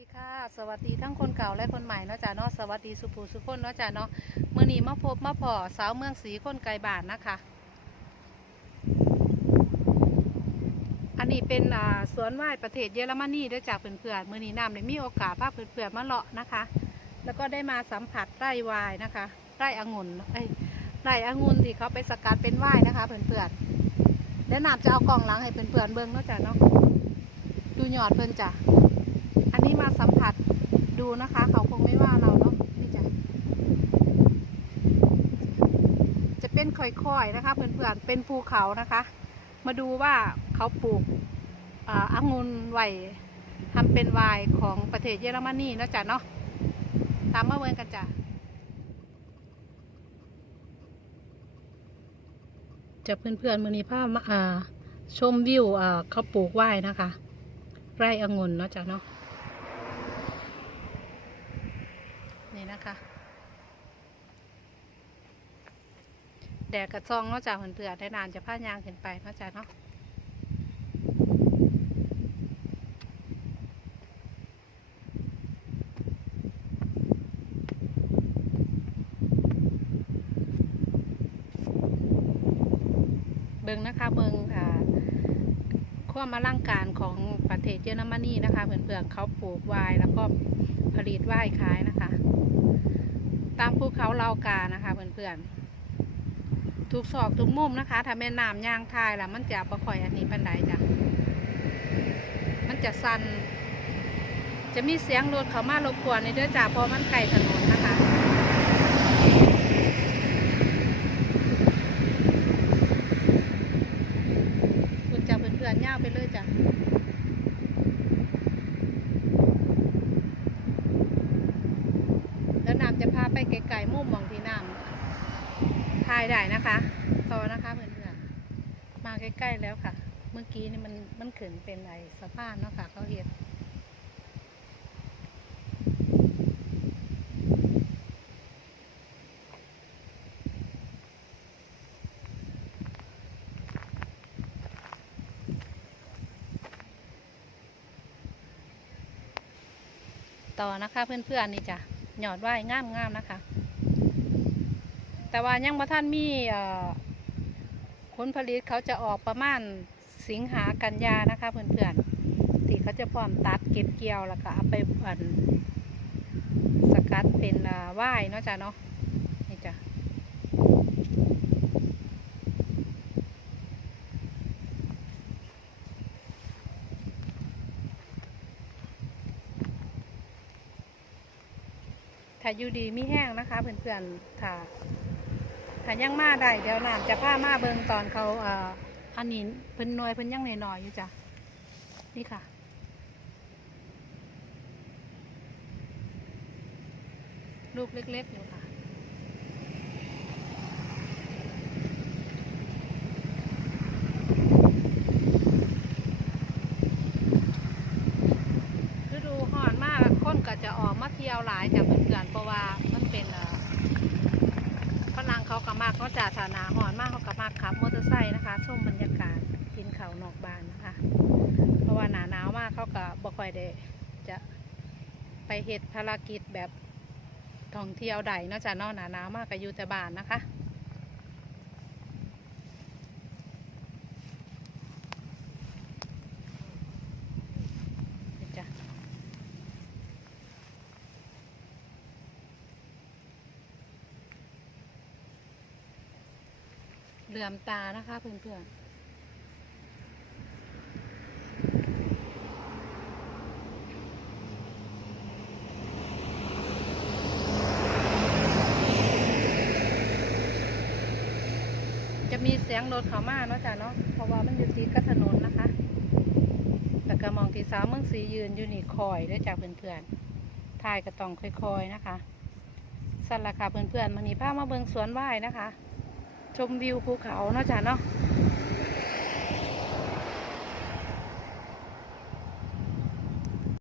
ดีค่ะ สวัสดีทั้งคนเก่าและคนใหม่เนาะจ้ะเนาะสวัสดีสุภูสุคนเนาะจ้ะเนาะเมื่อนี้มาพบมาพอสาวเมืองสีคนไกลบ้านนะคะ อันนี้เป็นสวนว่ายประเทศเยอรมนีเด้วยจากเพื่อนๆเมื่อนี้น้ำได้มีโอกาสพาเพื่อนๆมาเลาะนะคะ แล้วก็ได้มาสัมผัสไร่วายนะคะไร่องุ่นเอ้ไร่องุ่นที่เขาไปสกัดเป็นว่ายนะคะเพื่อนๆแล้วน้ำจะเอากล่องหลังให้เพื่อนๆเบิ้งเนาะจ้ะเนาะดูหยอดเพื่อนจ้ะ อันนี้มาสัมผัสดูนะคะ เขาคงไม่ว่าเราเนาะนี่จ้ะจะเป็นค่อยๆนะคะ เพื่อนๆเป็นภูเขานะคะ มาดูว่าเขาปลูกอ่าองุ่นไว้ทำเป็นไวน์ของประเทศเยอรมนีนะจ้ะเนาะตามมาเวินกันจ้ะจะเพื่อนๆมือนี้ภาพมาชมวิวเขาปลูกไว้นะคะ ไร่องุ่นเนาะจ้ะเนาะ นี่นะคะแดดกระซองนอกจากเพื่อนๆได้นานจะพายางขึ้นไปนอกจากเนาะเบิงนะคะเบิงอ่าความอลังการของประเทศเยอรมนีนะคะเพื่อนๆเขาปลูกวน์แล้วก็ ผลิตไวน์ขายนะคะ ตามภูเขาเลากานะคะเพื่อนๆทุกศอกทุกมุมนะคะ ถ้าแม่น้ำยางทายล่ะมันจะประคอยอันนี้ปันไดจ้ะมันจะสันจะมีเสียงรถเขามารบกวนในเด้อจ้ะเพราะมันไกลถนนนะคะ คุณจะเพื่อนๆย่าวไปเลยจ้ะ แล้วน้ำจะพา ไปไกลๆมุมมองที่น้ำทายได้นะคะ ต่อนะคะเพื่อนๆมาใกล้ๆแล้วค่ะ เมื่อกี้นี่มันมันขึ้นเป็นไอสะพานเนาะค่ะเขาเห็นต่อนะคะเพื่อนๆนี่จ้ะ หยอดไว้งามๆนะคะ แต่ว่ายังบ่ท่านมีผลผลิตเขาจะออกประมาณสิงหากันยานะคะเพื่อนๆที่เขาจะพร้อมตัดเก็บเกี่ยวแล้วก็เอาไปอันสกัดเป็นอ่าว่ายเนาะจ้ะเนาะนี่จ้ะ ถ้าอยู่ดีมีแห้งนะคะเพื่อนๆถ้าถ้ายังมาได้เดี๋ยวน้ำจะผ้ามาเบิงตอนเขาเอ่ออันนี้เพิ่นหน่วยเพิ่นยังหน่อยๆอยู่จ้ะนี่ค่ะลูกเล็กๆอยู่ค่ะ ฤดูร้อนมากคนก็จะออกมาเที่ยวหลายจากเพื่อนๆเพราะว่ามันเป็นเอ่อ ฝรั่งเขา จากเขาจ่าฐาหนาหอนมากเขากับมากขับมอเตอร์ไซค์นะคะชมบรรยากาศกินเขาวนอกบ้านนะคะ เพราะว่าหนาหนาวมากเขาก็บ่ค่อยได้จะไปเหตุภารกิจแบบท่องเที่ยวใดนอกจากนอกหนาหนาวมากก็อยู่แต่บ้านนะคะนี่จ้ะ เหลื่อมตานะคะเพื่อนๆจะมีเสียงรถเขามาเนาะจ้ะเนาะเพราะว่ามันอยู่ติดกับถนนนะคะแต่ก็มองที่สาวเมืองสียืนอยู่นี่คอยด้วยจ้ะเพื่อนๆถ่ายก็ต้องค่อยๆนะคะ สั่นละค่ะเพื่อนๆมันนี้พามาเบิงสวนว่ายนะคะ ชมวิวภูเขาเนาะจ้ะเนาะ